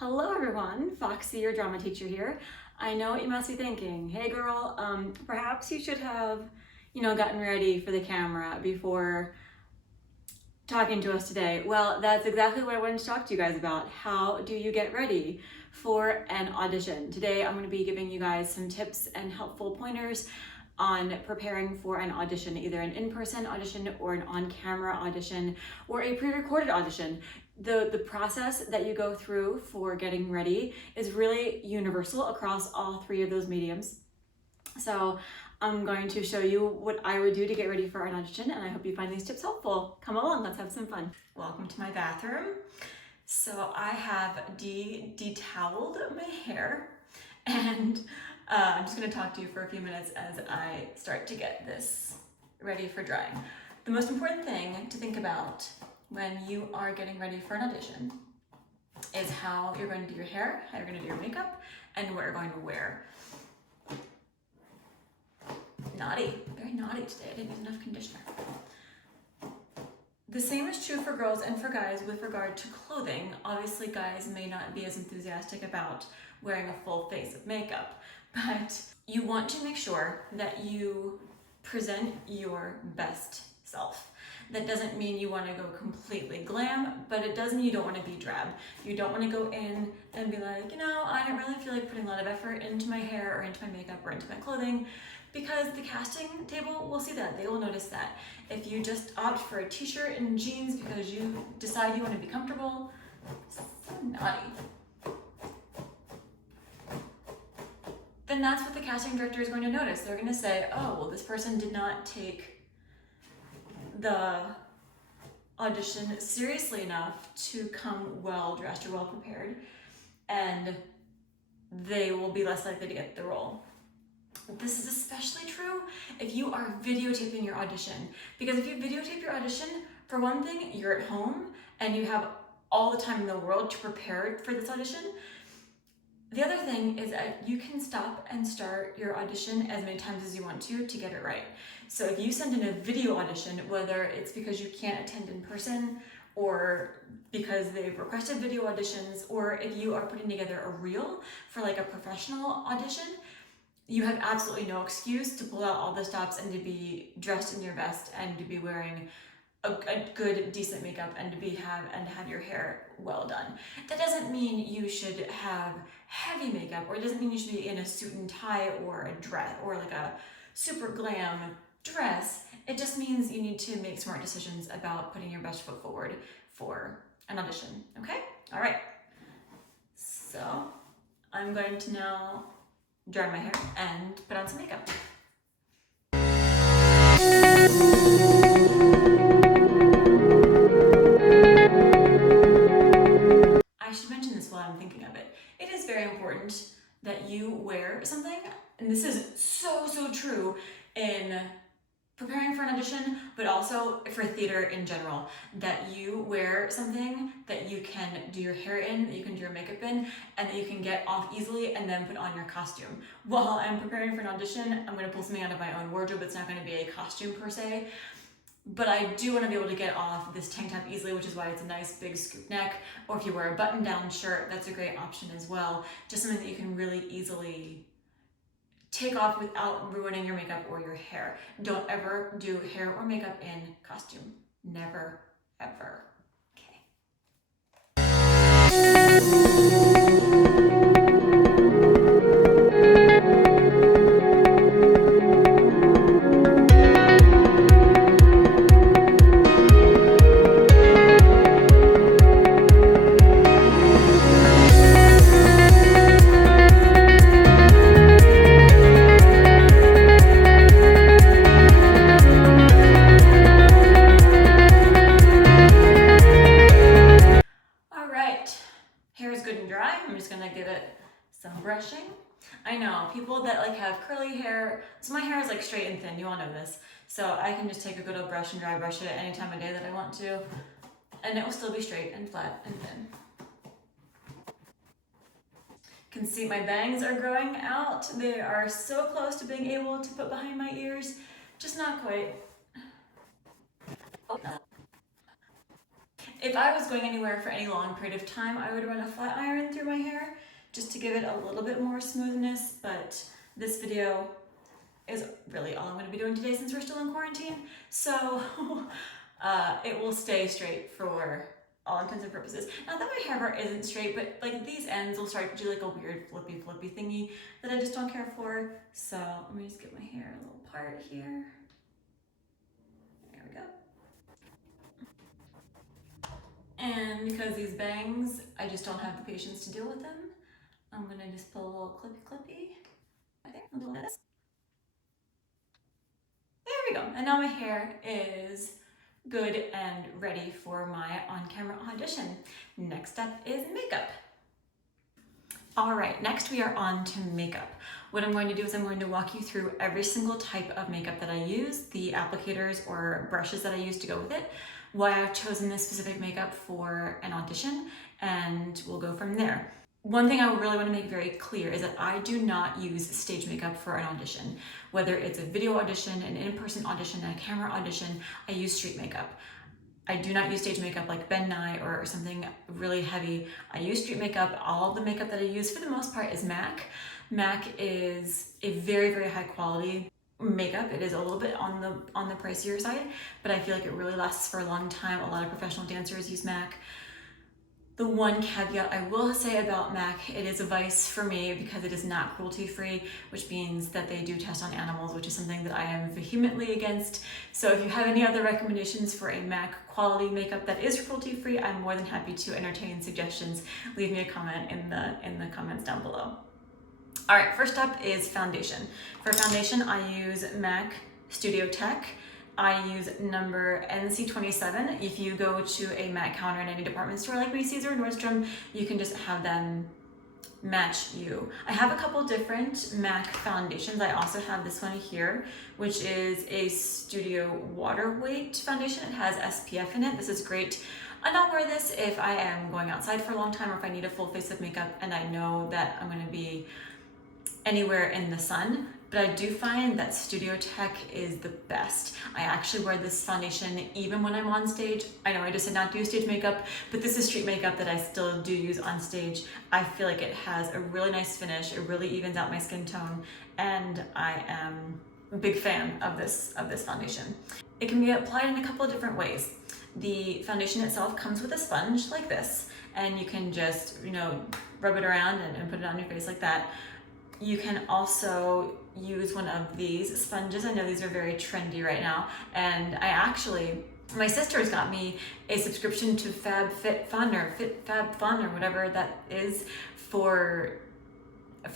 Hello everyone, Foxy, your drama teacher here. I know what you must be thinking. Hey girl, perhaps you should have, gotten ready for the camera before talking to us today. Well, that's exactly what I wanted to talk to you guys about. How do you get ready for an audition? Today I'm going to be giving you guys some tips and helpful pointers on preparing for an audition, either an in-person audition or an on-camera audition or a pre-recorded audition. The process that you go through for getting ready is really universal across all three of those mediums. So I'm going to show you what I would do to get ready for an audition, and I hope you find these tips helpful. Come along, let's have some fun. Welcome to my bathroom. So I have detoweled my hair, and I'm just going to talk to you for a few minutes as I start to get this ready for drying. The most important thing to think about when you are getting ready for an audition is how you're going to do your hair, how you're going to do your makeup, and what you're going to wear. Naughty, very naughty today. I didn't use enough conditioner. The same is true for girls and for guys with regard to clothing. Obviously, guys may not be as enthusiastic about wearing a full face of makeup, but you want to make sure that you present your best self. That doesn't mean you want to go completely glam, but it does mean you don't want to be drab. You don't want to go in and be like, I don't really feel like putting a lot of effort into my hair or into my makeup or into my clothing, because the casting table will see that. They will notice that. If you just opt for a t-shirt and jeans because you decide you want to be comfortable, so naughty. Then that's what the casting director is going to notice. They're going to say, oh, well, this person did not take the audition seriously enough to come well dressed or well prepared, and they will be less likely to get the role. This is especially true if you are videotaping your audition, because if you videotape your audition, for one thing, you're at home and you have all the time in the world to prepare for this audition. The other thing is that you can stop and start your audition as many times as you want to get it right. So if you send in a video audition, whether it's because you can't attend in person or because they've requested video auditions, or if you are putting together a reel for like a professional audition, you have absolutely no excuse to pull out all the stops and to be dressed in your best and to be wearing a good, decent makeup and to have your hair well done. That doesn't mean you should have heavy makeup, or it doesn't mean you should be in a suit and tie or a dress or like a super glam dress. It just means you need to make smart decisions about putting your best foot forward for an audition, okay? All right, so I'm going to now dry my hair and put on some makeup. I should mention this while I'm thinking of it. It is very important that you wear something, and this is so true in preparing for an audition, but also for theater in general, that you wear something that you can do your hair in, that you can do your makeup in, and that you can get off easily and then put on your costume. While I'm preparing for an audition, I'm going to pull something out of my own wardrobe. It's not going to be a costume per se, but I do want to be able to get off this tank top easily, which is why it's a nice big scoop neck. Or if you wear a button-down shirt, that's a great option as well. Just something that you can really easily take off without ruining your makeup or your hair. Don't ever do hair or makeup in costume. Never, ever. Okay. Hair is good and dry. I'm just gonna give it some brushing. I know, people that like have curly hair, so my hair is like straight and thin, you all know this. So I can just take a good old brush and dry brush it any time of day that I want to, and it will still be straight and flat and thin. You can see my bangs are growing out. They are so close to being able to put behind my ears, just not quite. Oh, no. If I was going anywhere for any long period of time, I would run a flat iron through my hair just to give it a little bit more smoothness, but this video is really all I'm going to be doing today since we're still in quarantine. So it will stay straight for all intents and purposes. Not that my hair part isn't straight, but like these ends will start to do like a weird flippy thingy that I just don't care for. So let me just get my hair a little part here. There we go. And because these bangs, I just don't have the patience to deal with them, I'm gonna just pull a little clippy. Right there, a little bit of this. There we go. And now my hair is good and ready for my on-camera audition. Next up is makeup. All right, next we are on to makeup. What I'm going to do is I'm going to walk you through every single type of makeup that I use, the applicators or brushes that I use to go with it, why I've chosen this specific makeup for an audition, and we'll go from there. One thing I really want to make very clear is that I do not use stage makeup for an audition. Whether it's a video audition, an in-person audition, a camera audition, I use street makeup. I do not use stage makeup like Ben Nye or something really heavy. I use street makeup. All of the makeup that I use for the most part is MAC. MAC is a very, very high quality makeup. It is a little bit on the pricier side, but I feel like it really lasts for a long time. A lot of professional dancers use MAC. The one caveat I will say about MAC, it is a vice for me because it is not cruelty-free, which means that they do test on animals, which is something that I am vehemently against. So if you have any other recommendations for a MAC quality makeup that is cruelty-free, I'm more than happy to entertain suggestions. Leave me a comment in the comments down below. All right, first up is foundation. For foundation, I use MAC Studio Tech. I use number NC27. If you go to a MAC counter in any department store like Macy's or Nordstrom, you can just have them match you. I have a couple different MAC foundations. I also have this one here, which is a Studio Water Weight foundation. It has SPF in it. This is great. I'll wear this if I am going outside for a long time or if I need a full face of makeup and I know that I'm going to be anywhere in the sun. But I do find that Studio Tech is the best. I actually wear this foundation even when I'm on stage. I know I just did not do stage makeup, but this is street makeup that I still do use on stage. I feel like it has a really nice finish. It really evens out my skin tone, and I am a big fan of this foundation. It can be applied in a couple of different ways. The foundation itself comes with a sponge like this, and you can just, rub it around and put it on your face like that. You can also use one of these sponges. I know these are very trendy right now, and my sister's got me a subscription to FabFitFun or whatever that is for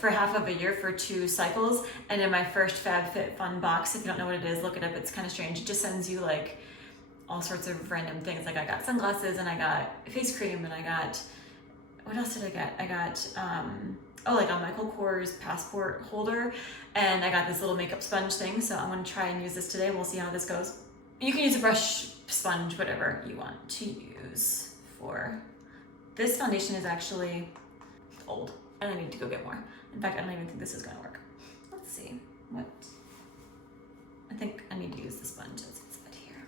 half of a year for 2 cycles. And in my first FabFitFun box, if you don't know what it is, look it up. It's kind of strange. It just sends you like all sorts of random things. Like I got sunglasses and I got face cream and I got, what else did I get? I got like a Michael Kors passport holder, and I got this little makeup sponge thing, so I'm gonna try and use this today. We'll see how this goes. You can use a brush, sponge, whatever you want to use for this foundation. Is actually old and I need to go get more. In fact, I don't even think this is gonna work. Let's see what, I think I need to use the sponge as it's set here,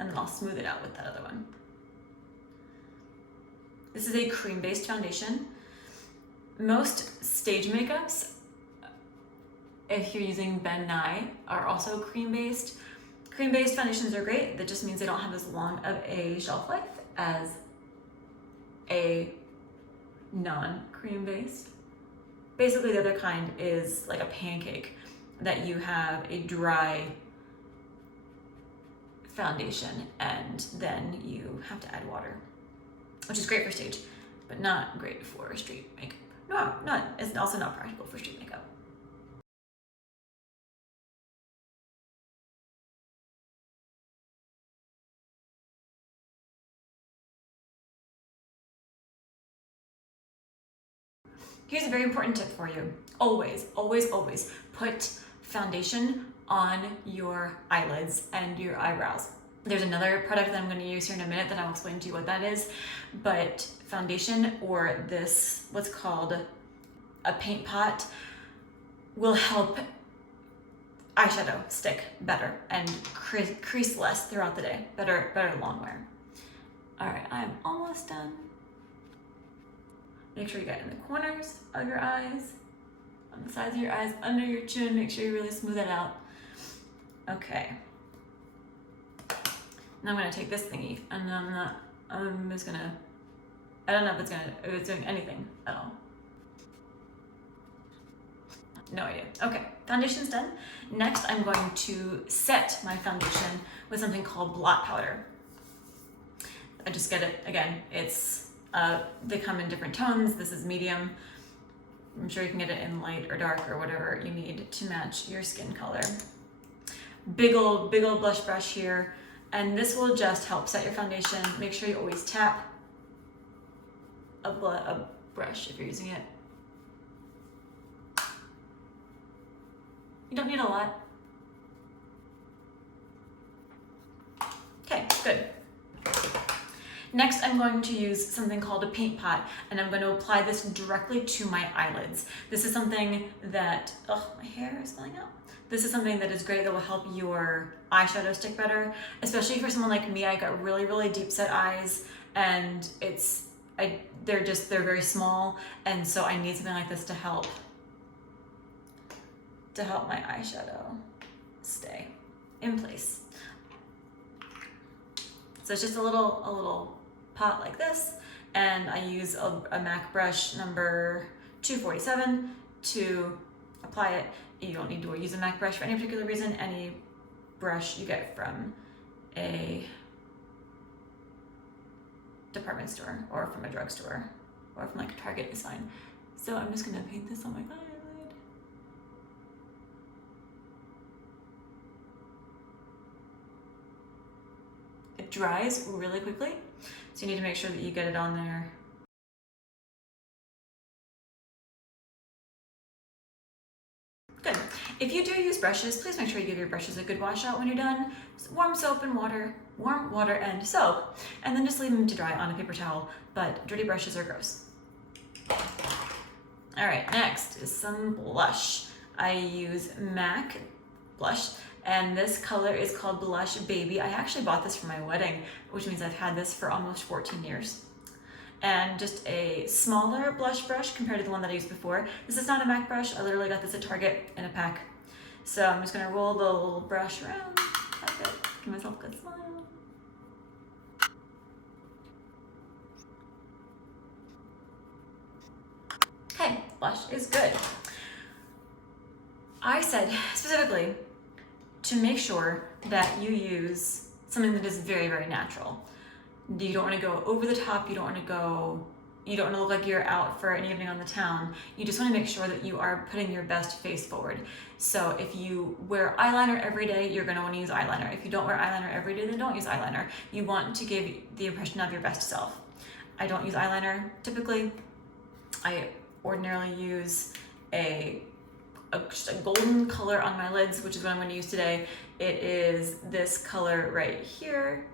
and then I'll smooth it out with that other one. This is a cream-based foundation. Most stage makeups, if you're using Ben Nye, are also cream-based. Cream-based foundations are great. That just means they don't have as long of a shelf life as a non-cream-based. Basically, the other kind is like a pancake, that you have a dry foundation and then you have to add water, which is great for stage, but not great for street makeup. It's also not practical for street makeup. Here's a very important tip for you. Always, always, always put foundation on your eyelids and your eyebrows. There's another product that I'm going to use here in a minute that I'll explain to you what that is, but foundation or this, what's called a paint pot, will help eyeshadow stick better and crease less throughout the day. Better long wear. All right, I'm almost done. Make sure you get in the corners of your eyes, on the sides of your eyes, under your chin. Make sure you really smooth that out. Okay. Now I'm gonna take this thingy, and I'm just gonna, I don't know if it's doing anything at all. No idea. Okay, foundation's done. Next, I'm going to set my foundation with something called blot powder. I just get it, again, they come in different tones. This is medium. I'm sure you can get it in light or dark or whatever you need to match your skin color. Big old blush brush here. And this will just help set your foundation. Make sure you always tap a brush if you're using it. You don't need a lot. Okay, good. Next, I'm going to use something called a paint pot, and I'm going to apply this directly to my eyelids. This is something that, oh, my hair is falling out. This is something that is great that will help your eyeshadow stick better, especially for someone like me. I got really deep set eyes, and they're very small, and so I need something like this to help my eyeshadow stay in place. So it's just a little pot like this, and I use a MAC brush number 247 to apply it. You don't need to use a MAC brush for any particular reason. Any brush you get from a department store or from a drugstore or from like a Target is fine. So I'm just gonna paint this on my eyelid. It dries really quickly, so you need to make sure that you get it on there. Good. If you do use brushes, please make sure you give your brushes a good wash out when you're done. Just warm water and soap, and then just leave them to dry on a paper towel, but dirty brushes are gross. All right, next is some blush. I use MAC blush, and this color is called Blush Baby. I actually bought this for my wedding, which means I've had this for almost 14 years. And just a smaller blush brush compared to the one that I used before. This is not a MAC brush. I literally got this at Target in a pack. So I'm just gonna roll the little brush around like that. Give myself a good smile. Okay, blush is good. I said specifically to make sure that you use something that is very natural. You don't want to go over the top. You don't want to look like you're out for an evening on the town. You just want to make sure that you are putting your best face forward. So if you wear eyeliner every day, you're going to want to use eyeliner. If you don't wear eyeliner every day, then don't use eyeliner. You want to give the impression of your best self. I don't use eyeliner typically. I ordinarily use just a golden color on my lids, which is what I'm going to use today. It is this color right here.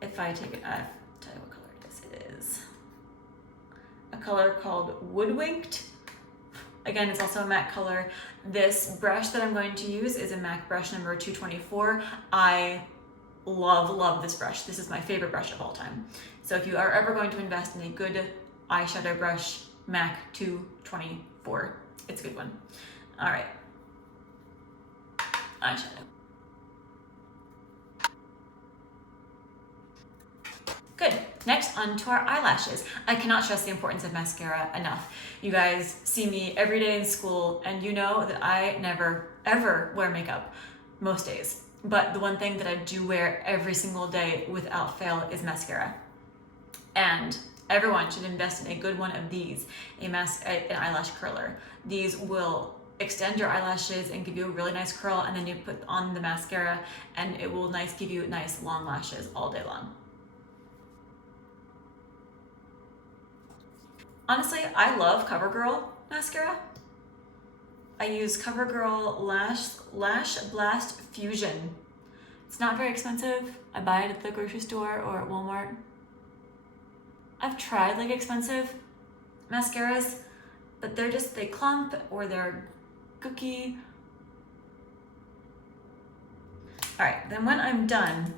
If I take it, I'll tell you what color it is. It is a color called Woodwinked. Again, it's also a MAC color. This brush that I'm going to use is a MAC brush number 224. I love this brush. This is my favorite brush of all time. So if you are ever going to invest in a good eyeshadow brush, MAC 224, it's a good one. All right, eyeshadow. Good. Next, on to our eyelashes. I cannot stress the importance of mascara enough. You guys see me every day in school, and you know that I never, ever wear makeup most days. But the one thing that I do wear every single day without fail is mascara. And everyone should invest in a good one of these, an eyelash curler. These will extend your eyelashes and give you a really nice curl, and then you put on the mascara, and it will give you nice long lashes all day long. Honestly, I love CoverGirl mascara. I use CoverGirl Lash Blast Fusion. It's not very expensive. I buy it at the grocery store or at Walmart. I've tried like expensive mascaras, but they clump or they're gooky. All right, then when I'm done,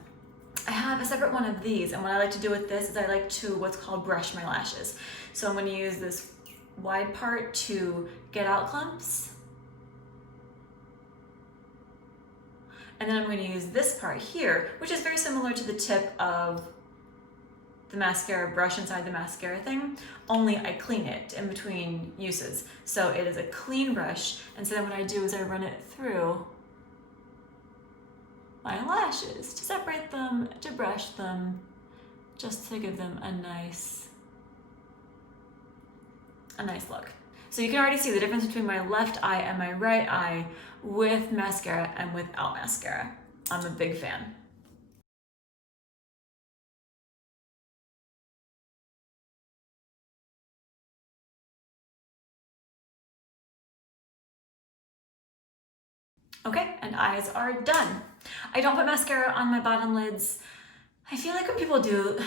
I have a separate one of these, and what I like to do with this is I like to what's called brush my lashes. So I'm going to use this wide part to get out clumps. And then I'm going to use this part here, which is very similar to the tip of the mascara brush inside the mascara thing, only I clean it in between uses. So it is a clean brush, and so then what I do is I run it through my lashes to separate them, to brush them, just to give them a nice look. So you can already see the difference between my left eye and my right eye with mascara and without mascara. I'm a big fan. Okay, and eyes are done. I don't put mascara on my bottom lids. I feel like when people do,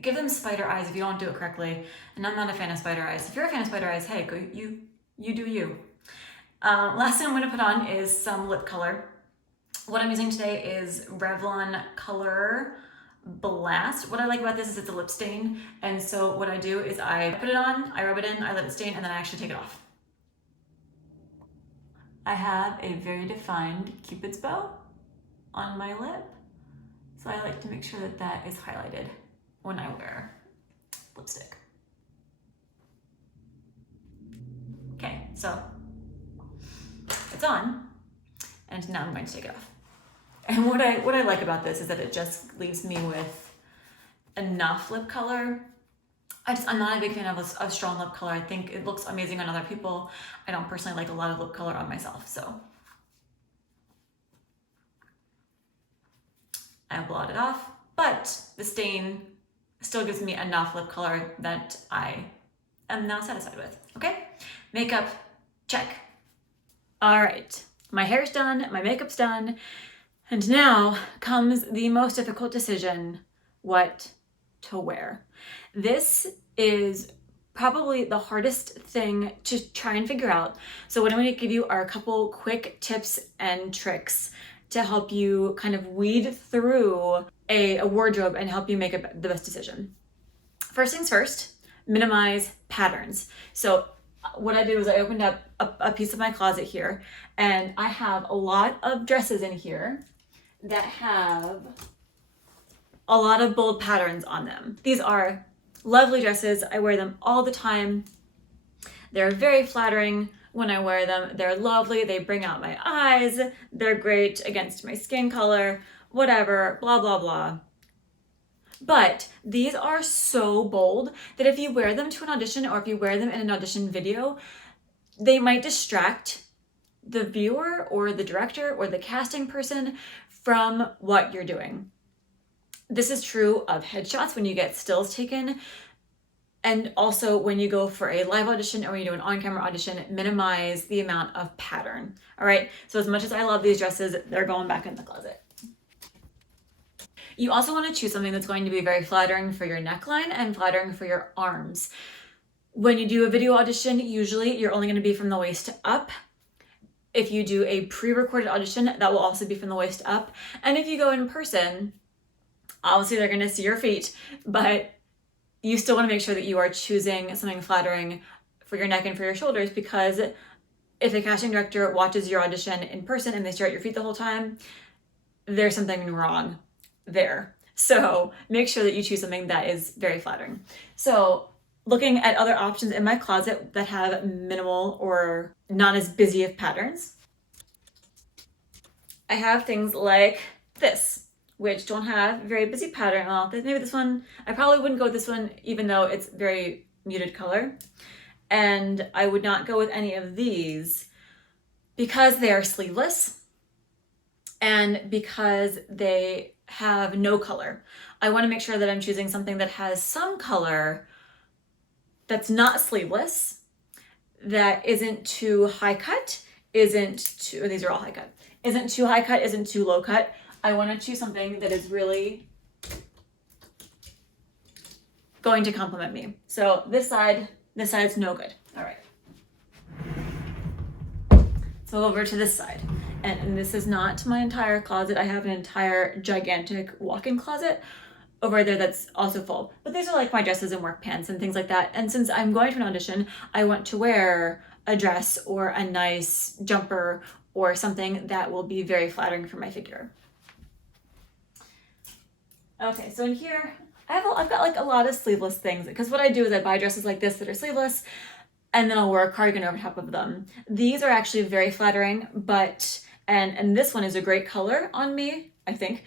give them spider eyes if you don't do it correctly. And I'm not a fan of spider eyes. If you're a fan of spider eyes, hey, go, you do you. Last thing I'm gonna put on is some lip color. What I'm using today is Revlon Color Blast. What I like about this is it's a lip stain. And so what I do is I put it on, I rub it in, I let it stain, and then I actually take it off. I have a very defined Cupid's bow on my lip. So I like to make sure that that is highlighted when I wear lipstick. Okay, so it's on, and now I'm going to take it off. And what I like about this is that it just leaves me with enough lip color. I'm not a big fan of strong lip color. I think it looks amazing on other people. I don't personally like a lot of lip color on myself, so. I blot it off, but the stain still gives me enough lip color that I am now satisfied with, okay? Makeup, check. All right, my hair's done, my makeup's done, and now comes the most difficult decision, what to wear. This is probably the hardest thing to try and figure out. So what I'm going to give you are a couple quick tips and tricks to help you kind of weed through a wardrobe and help you make the best decision. First things first, minimize patterns. So what I did was I opened up a piece of my closet here, and I have a lot of dresses in here that have a lot of bold patterns on them. These are lovely dresses. I wear them all the time. They're very flattering when I wear them. They're lovely. They bring out my eyes. They're great against my skin color, whatever, blah, blah, blah. But these are so bold that if you wear them to an audition or if you wear them in an audition video, they might distract the viewer or the director or the casting person from what you're doing. This is true of headshots when you get stills taken, and also when you go for a live audition or when you do an on-camera audition, minimize the amount of pattern, all right? So as much as I love these dresses, they're going back in the closet. You also want to choose something that's going to be very flattering for your neckline and flattering for your arms. When you do a video audition, usually you're only going to be from the waist up. If you do a pre-recorded audition, that will also be from the waist up. And if you go in person, obviously they're going to see your feet, but you still want to make sure that you are choosing something flattering for your neck and for your shoulders, because if a casting director watches your audition in person and they stare at your feet the whole time, there's something wrong there. So make sure that you choose something that is very flattering. So looking at other options in my closet that have minimal or not as busy of patterns, I have things like this, which don't have very busy pattern. Well, maybe this one, I probably wouldn't go with this one even though it's very muted color. And I would not go with any of these because they are sleeveless and because they have no color. I want to make sure that I'm choosing something that has some color, that's not sleeveless, that isn't too high cut, these are all high cut, isn't too high cut, isn't too low cut. I want to choose something that is really going to complement me. So this side's no good. All right. So over to this side. and this is not my entire closet. I have an entire gigantic walk-in closet over there that's also full. But these are like my dresses and work pants and things like that. And since I'm going to an audition, I want to wear a dress or a nice jumper or something that will be very flattering for my figure. Okay, so in here, I've got like a lot of sleeveless things, because what I do is I buy dresses like this that are sleeveless, and then I'll wear a cardigan over top of them. These are actually very flattering, but, and this one is a great color on me, I think,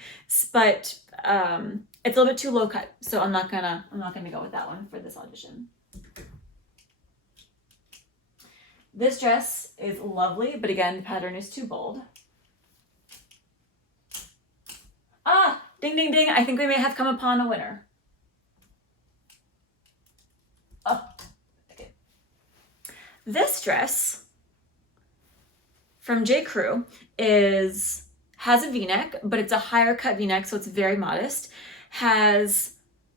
but it's a little bit too low cut, so I'm not gonna go with that one for this audition. This dress is lovely, but again, the pattern is too bold. Ah, ding, ding, ding. I think we may have come upon a winner. Oh, okay. This dress from J. Crew has a V-neck, but it's a higher cut V-neck, so it's very modest. Has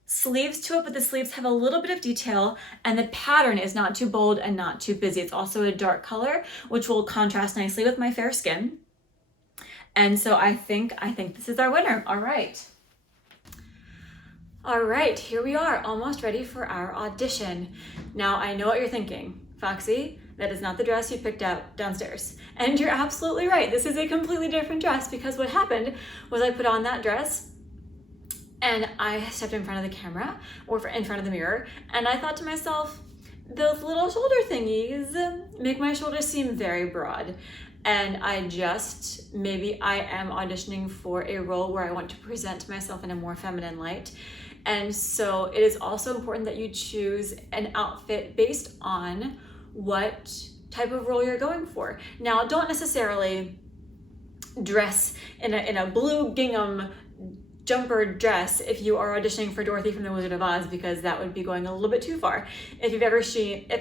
sleeves to it, but the sleeves have a little bit of detail, and the pattern is not too bold and not too busy. It's also a dark color, which will contrast nicely with my fair skin. And so I think this is our winner. All right. All right, here we are, almost ready for our audition. Now, I know what you're thinking. Foxy, that is not the dress you picked out downstairs. And you're absolutely right. This is a completely different dress, because what happened was I put on that dress and I stepped in front of the camera or in front of the mirror, and I thought to myself, those little shoulder thingies make my shoulders seem very broad. And maybe I am auditioning for a role where I want to present myself in a more feminine light. And so it is also important that you choose an outfit based on what type of role you're going for. Now, don't necessarily dress in a blue gingham jumper dress if you are auditioning for Dorothy from The Wizard of Oz, because that would be going a little bit too far. If you've ever seen the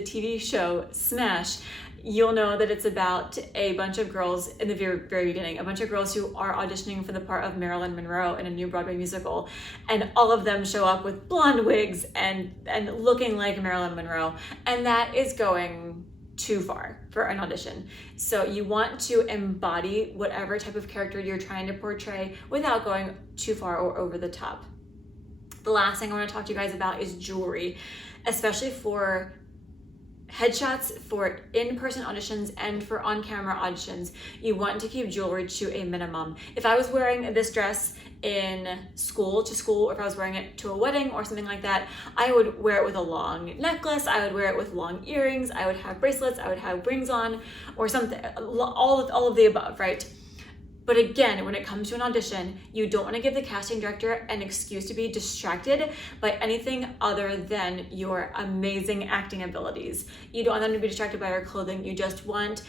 TV show Smash, you'll know that it's about a bunch of girls in the very, very beginning, a bunch of girls who are auditioning for the part of Marilyn Monroe in a new Broadway musical, and all of them show up with blonde wigs and looking like Marilyn Monroe, and that is going too far for an audition. So you want to embody whatever type of character you're trying to portray without going too far or over the top. The last thing I want to talk to you guys about is jewelry, especially for headshots, for in-person auditions, and for on-camera auditions. You want to keep jewelry to a minimum. If I was wearing this dress in school, or if I was wearing it to a wedding or something like that, I would wear it with a long necklace, I would wear it with long earrings, I would have bracelets, I would have rings on, or something, all of the above, right? But again, when it comes to an audition, you don't want to give the casting director an excuse to be distracted by anything other than your amazing acting abilities. You don't want them to be distracted by your clothing. You just want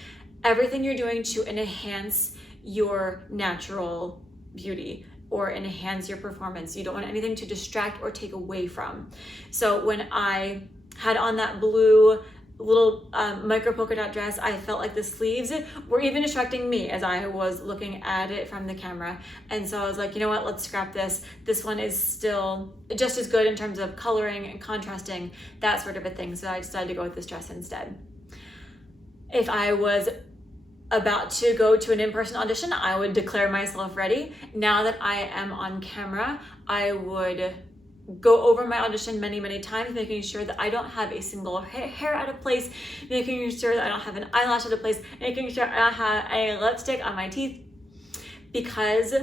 everything you're doing to enhance your natural beauty or enhance your performance. You don't want anything to distract or take away from. So when I had on that blue little micro polka dot dress, I felt like the sleeves were even distracting me as I was looking at it from the camera. And so I was like, you know what, let's scrap this. This one is still just as good in terms of coloring and contrasting, that sort of a thing. So I decided to go with this dress instead. If I was about to go to an in-person audition, I would declare myself ready. Now that I am on camera, I would go over my audition many, many times, making sure that I don't have a single hair out of place, making sure that I don't have an eyelash out of place, making sure I don't have a lipstick on my teeth, because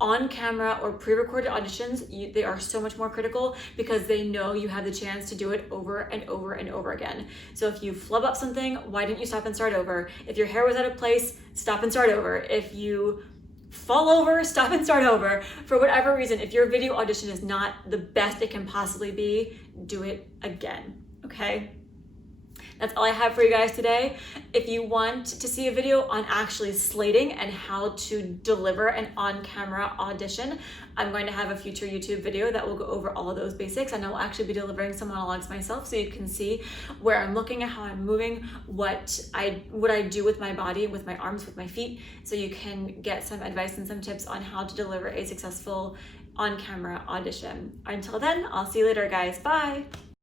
on camera or pre-recorded auditions, they are so much more critical, because they know you have the chance to do it over and over and over again. So if you flub up something, why didn't you stop and start over? If your hair was out of place, stop and start over. If you fall over, stop and start over. For whatever reason, if your video audition is not the best it can possibly be, do it again, okay? That's all I have for you guys today. If you want to see a video on actually slating and how to deliver an on-camera audition, I'm going to have a future YouTube video that will go over all of those basics, and I will actually be delivering some monologues myself, so you can see where I'm looking at, how I'm moving, what I do with my body, with my arms, with my feet, so you can get some advice and some tips on how to deliver a successful on-camera audition. Until then, I'll see you later, guys. Bye.